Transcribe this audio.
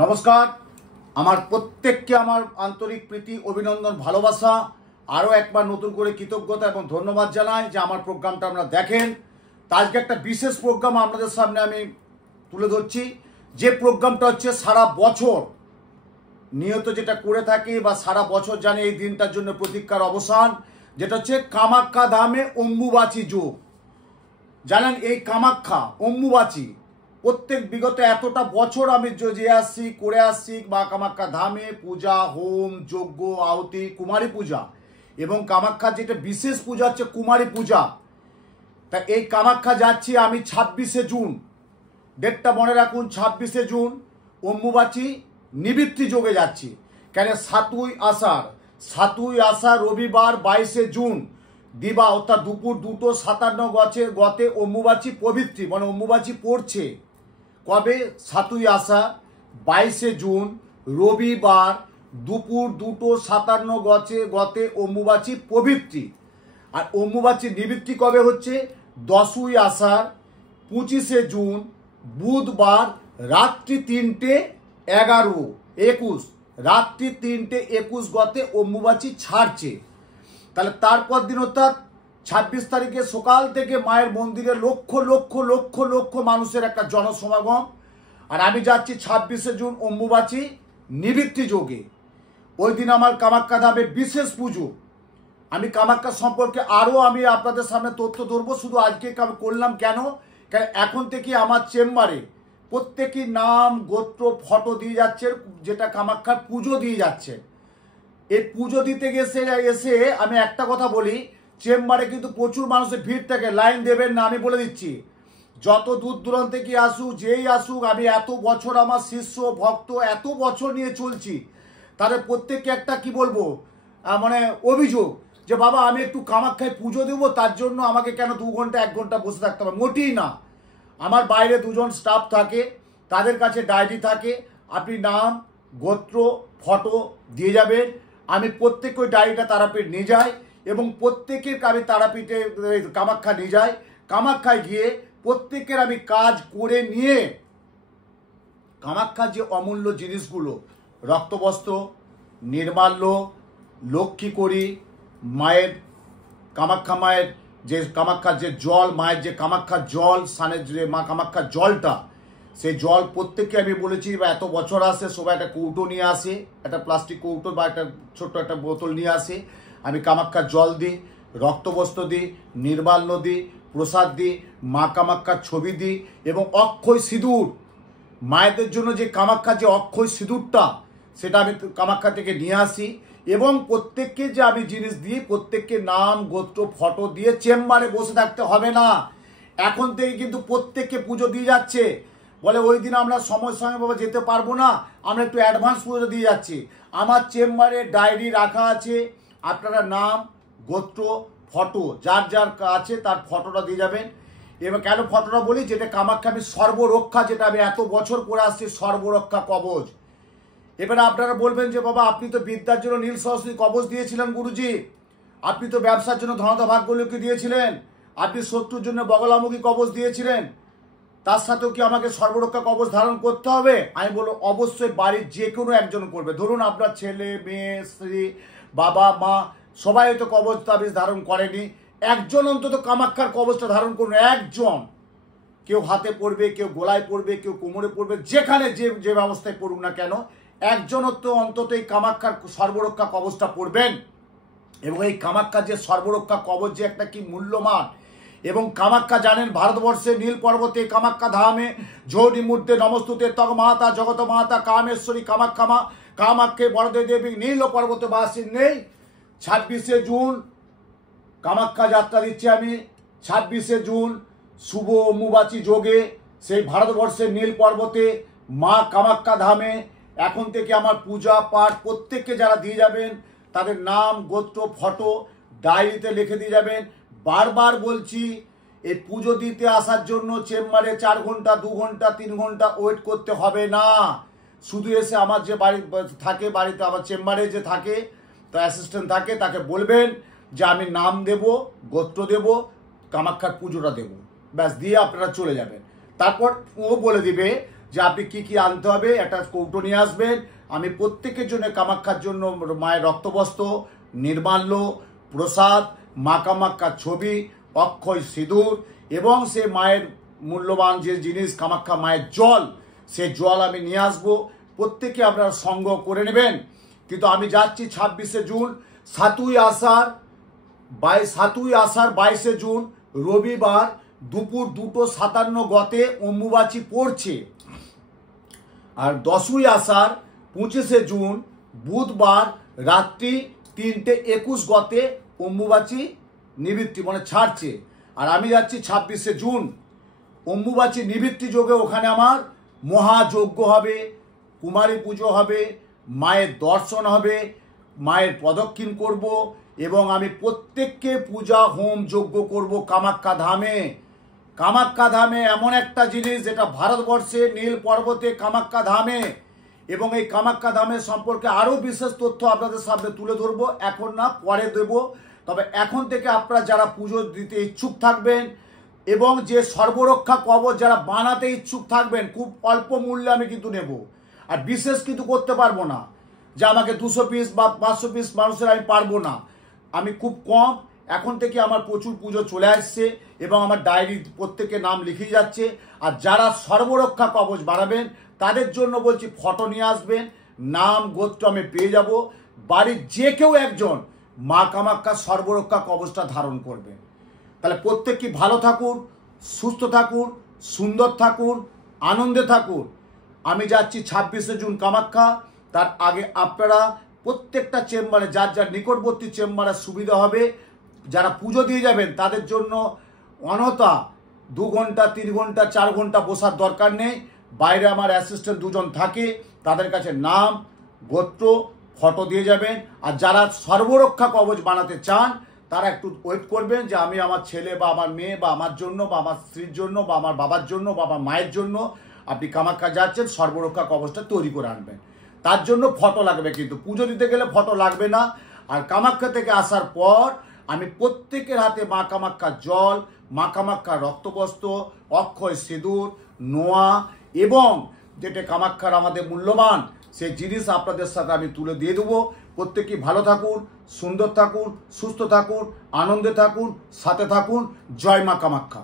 নমস্কার। আমার প্রত্যেককে আমার আন্তরিক প্রীতি, অভিনন্দন, ভালোবাসা। আরও একবার নতুন করে কৃতজ্ঞতা এবং ধন্যবাদ জানাই যে আমার প্রোগ্রামটা আপনারা দেখেন। তা আজকে একটা বিশেষ প্রোগ্রাম আপনাদের সামনে আমি তুলে ধরছি, যে প্রোগ্রামটা হচ্ছে সারা বছর নিয়ত যেটা করে থাকি বা সারা বছর জানি এই দিনটার জন্য প্রতীক্ষার অবসান, যেটা হচ্ছে কামাখ্যা ধামে অম্বুবাচী যোগ। জানেন এই কামাখ্যা অম্বুবাচী প্রত্যেক বিগত এতটা বছর আমি যে আসছি করে আসছি মা কামাখ্যা ধামে পূজা, হোম, যজ্ঞ, আহুতি, কুমারী পূজা, এবং কামাখ্যার যেটা বিশেষ পূজা হচ্ছে কুমারী পূজা। তা এই কামাখ্যা যাচ্ছি আমি 26শে জুন, ডেটটা মনে রাখুন, 26শে জুন অম্বুবাচী নিবৃত্তি যোগে যাচ্ছি। কেন 7ই আষাঢ় রবিবার 22শে জুন দিবা অর্থাৎ দুপুর 2:57 গতে অম্বুবাচী পবিত্রী, মানে অম্বুবাচী পড়ছে কবে? 7ই আষাঢ় 22শে জুন রবিবার দুপুর 2:57 গতে অম্বুবাচী পবিত্রী। আর অম্বুবাচী নিবৃত্তি কবে হচ্ছে? 10ই আষাঢ় 25শে জুন বুধবার রাত্রি 3:11 রাত্রি 3:21 গতে অম্বুবাচী ছাড়ছে। তাহলে তারপর দিন অর্থাৎ 26 তারিখে সকাল থেকে মায়ের মন্দিরে লক্ষ লক্ষ লক্ষ লক্ষ মানুষের একটা জনসমাগম। আর আমি যাচ্ছি 26শে জুন অম্বুবাচী নিবৃত্তি যোগে। ওই দিন আমার কামাখ্যা ধামে বিশেষ পুজো। আমি কামাখ্যা সম্পর্কে আরও আমি আপনাদের সামনে তথ্য ধরবো, শুধু আজকে করলাম কেন? এখন থেকে আমার চেম্বারে প্রত্যেকেই নাম, গোত্র, ফটো দিয়ে যাচ্ছে, যেটা কামাখ্যার পুজো দিয়ে যাচ্ছে। এই পুজো দিতে এসে আমি একটা কথা বলি, চেম্বারে কিন্তু প্রচুর মানুষের ভিড় থাকে, লাইন দেবেন না, আমি বলে দিচ্ছি। যত দূর দূরান্ত থেকে আসুক, যেই আসুক, আমি এত বছর আমার শিষ্য ভক্ত এত বছর নিয়ে চলছি, তাদের প্রত্যেককে একটা কি বলবো মানে অভিযোগ যে বাবা আমি একটু কামাখ্যায় পুজো দেবো, তার জন্য আমাকে কেন 2 ঘন্টা 1 ঘন্টা বসে থাকতে হবে? মোটেই না। আমার বাইরে 2জন স্টাফ থাকে, তাদের কাছে ডায়েরি থাকে, আপনি নাম, গোত্র, ফটো দিয়ে যাবেন। আমি প্রত্যেক ওই ডায়েরিটা তারাপীঠ নিয়ে যাই এবং প্রত্যেকের আমি তারাপীঠে কামাখ্যা নিয়ে যাই। কামাখ্যায় গিয়ে প্রত্যেকের আমি কাজ করে নিয়ে কামাখ্যার যে অমূল্য জিনিসগুলো, রক্তবস্ত্র, নির্মাল্য, লক্ষ্মী করি, মায়ের কামাখ্যা মায়ের যে কামাখ্যার যে জল, মায়ের যে কামাখ্যার জল, স্নানের যে মা কামাখ্যার জলটা, সেই জল প্রত্যেককে আমি বলেছি বা এত বছর আসে সবাই একটা কৌটো নিয়ে আসে, একটা প্লাস্টিক কৌটো বা একটা ছোট্ট একটা বোতল নিয়ে আসে। আমি কামাখ্যার জল দিই, রক্তবস্ত্র দিই, নির্মাল্য দিই, প্রসাদ দিই, মা কামাখ্যার ছবি দিই এবং অক্ষয় সিঁদুর, মায়েদের জন্য যে কামাখ্যার যে অক্ষয় সিঁদুরটা, সেটা আমি কামাখ্যা থেকে নিয়ে আসি। এবং প্রত্যেককে যে আমি জিনিস দিই, প্রত্যেককে নাম, গোত্র, ফটো দিয়ে চেম্বারে বসে থাকতে হবে না। এখন থেকে কিন্তু প্রত্যেককে পুজো দিয়ে যাচ্ছে। বলে ওই দিন আমরা সময়ের সঙ্গে বাবা যেতে পারবো না, আমরা একটু অ্যাডভান্স পুজো দিয়ে যাচ্ছি। আমার চেম্বারে ডায়েরি রাখা আছে, আপনারা নাম, গোত্র, ফটো যার যার আছে তার ফটোটা দিয়ে যাবেন। এবার কেন ফটোটা বলি? যেটা কামাখ্যা আমি সর্বরক্ষা, যেটা আমি এত বছর করে আসছি, সর্বরক্ষা কবচ। এবারে আপনারা বলবেন যে বাবা আপনি তো বিদ্যার জন্য নীল সহস্রী কবচ দিয়েছিলেন গুরুজি, আপনি তো ব্যবসার জন্য ধনতা ভাগ্যলক্ষ্মী দিয়েছিলেন, আপনি শত্রুর জন্য বগলামুখী কবচ দিয়েছিলেন, তার সাথেও কি আমাকে সর্বরক্ষা কবচ ধারণ করতে হবে? আমি বলবো অবশ্যই বাড়ির যে কোনো একজন করবে। ধরুন আপনার ছেলে, মেয়ে, স্ত্রী, বাবা, মা সবাই হয়তো কবচ তাবিজ ধারণ করেনি, একজন অন্তত কামাখ্যার কবচটা ধারণ করুন। একজন, কেউ হাতে পড়বে, কেউ গলায় পড়বে, কেউ কোমরে পড়বে, যেখানে যে ব্যবস্থায় পড়ুক না কেন, একজন অন্তত এই কামাখ্যার সর্বরক্ষা কবচটা পড়বেন। এবং এই কামাখ্যার যে সর্বরক্ষা কবচ যে একটা কি মূল্যমান, এবং কামাখ্যা জানেন ভারতবর্ষে নীল পর্বতে কামাখ্যা ধামে ঝৌরি মূর্তে নমস্তুতে তগ মাতা জগত মাতা কামেশ্বরী কামাখ্যা মা কামাখ্যে বরদে দেবী নীল পর্বতে বাসী নেই। 26শে জুন কামাখ্যা যাত্রা দিচ্ছি আমি। 26শে জুন শুভ অম্বুবাচী যোগে সেই ভারতবর্ষের নীল পর্বতে মা কামাখ্যা ধামে এখন থেকে আমার পূজা পাঠ প্রত্যেককে যারা দিয়ে যাবেন তাদের নাম, গোত্র, ফটো ডায়েরিতে লিখে দিয়ে যাবেন। বারবার বলছি, এই পুজো দিতে আসার জন্য চেম্বারে 4 ঘন্টা 2 ঘন্টা 3 ঘন্টা ওয়েট করতে হবে না। শুধু এসে আমার যে বাড়ি থাকে, বাড়িতে আমার চেম্বারে যে থাকে তো অ্যাসিস্ট্যান্ট থাকে, তাকে বলবেন যে আমি নাম দেব, গোত্র দেব, কামাখ্যার পুজোটা দেব, ব্যাস দিয়ে আপনারা চলে যাবেন। তারপর ও বলে দিবে যে আপনি কি কি আনতে হবে, একটা কৌটো নিয়ে আসবেন। আমি প্রত্যেকের জন্য কামাখ্যার জন্য মায়ের রক্তবস্ত্র, নির্মাল্য, প্রসাদ, মা কামাখ্যার ছবি, অক্ষয় সিঁদুর এবং সে মায়ের মূল্যবান যে জিনিস কামাখ্যা মায়ের জল, সে জল আমি নিয়ে আসবো। প্রত্যেকে আপনারা সংগ্রহ করে নেবেন। কিন্তু আমি যাচ্ছি 26শে জুন, 7ই আষাঢ় 22শে জুন রবিবার দুপুর 2:57 গতে অম্বুবাচী পড়ছে। আর 10ই আষাঢ় 25শে জুন বুধবার রাত্রি 3:21 গতে অম্বুবাচী নিবৃত্তি মানে ছাড়ছে। আর আমি যাচ্ছি 26শে জুন অম্বুবাচী নিবৃত্তি যোগে। ওখানে আমার মহাযজ্ঞ হবে, কুমারী পুজো হবে, মায়ের দর্শন হবে, মায়ের প্রদক্ষিণ করব এবং আমি প্রত্যেককে পূজা হোম যজ্ঞ করব কামাখ্যা ধামে। কামাখ্যা ধামে এমন একটা জিনিস যেটা ভারতবর্ষে নীল পর্বতে কামাখ্যা ধামে, এবং এই কামাখ্যা ধামের সম্পর্কে আরও বিশেষ তথ্য আপনাদের সামনে তুলে ধরবো। এখন না, পরে দেব। তবে এখন থেকে আপনারা যারা পুজো দিতে ইচ্ছুক থাকবেন এবং যে সর্বরক্ষা কবচ যারা বানাতে ইচ্ছুক থাকবেন, খুব অল্প মূল্যে আমি কিন্তু নেব। আর বিশেষ কিন্তু করতে পারবো না যে আমাকে 200 পিস বা 500 পিস মানুষের আমি পারবো না। আমি খুব কম, এখন থেকে আমার প্রচুর পুজো চলে আসছে এবং আমার ডায়েরি প্রত্যেকে নাম লিখে যাচ্ছে। আর যারা সর্বরক্ষা কবচ বানাবেন তাদের জন্য বলছি ফটো নিয়ে আসবেন, নাম গোত্র আমি পেয়ে যাব। বাড়ির যে কেউ একজন মা কামাখ্যার সর্বরক্ষা কবচটা ধারণ করবেন। তাহলে প্রত্যেকে ভালো থাকুন, সুস্থ থাকুন, সুন্দর থাকুন, আনন্দে থাকুন। আমি যাচ্ছি 26শে জুন কামাখ্যা। তার আগে আপনারা প্রত্যেকটা চেম্বারে যার যার নিকটবর্তী চেম্বারে সুবিধা হবে, যারা পুজো দিয়ে যাবেন তাদের জন্য অনতা 2 ঘন্টা 3 ঘন্টা 4 ঘন্টা বসার দরকার নেই। বাইরে আমার অ্যাসিস্ট্যান্ট 2 জন থাকে, তাদের কাছে নাম গোত্র ফটো দিয়ে যাবেন। আর যারা সর্বরক্ষা কবচ বানাতে চান তারা একটু ওয়েট করবেন যে আমি আমার ছেলে বা আমার মেয়ে বা আমার জন্য বা আমার স্ত্রীর জন্য বা আমার বাবার জন্য বা আমার মায়ের জন্য আপনি কামাখ্যা যাচ্ছেন, সর্বরক্ষা কবচটা তৈরি করে আনবেন। তার জন্য ফটো লাগবে, কিন্তু পুজো দিতে গেলে ফটো লাগবে না। আর কামাখ্যা থেকে আসার পর আমি প্রত্যেকের হাতে মা কামাখ্যার জল, মা কামাখ্যার রক্তবস্ত্র, অক্ষয় সিঁদুর, নোয়া এবং যেটা কামাখ্যার আমাদের মূল্যবান সেই জিনিস আপনাদের সাথে আমি তুলে দিয়ে দেবো। প্রত্যেকেই ভালো থাকুন, সুন্দর থাকুন, সুস্থ থাকুন, আনন্দে থাকুন, সাথে থাকুন। জয় মা কামাখ্যা।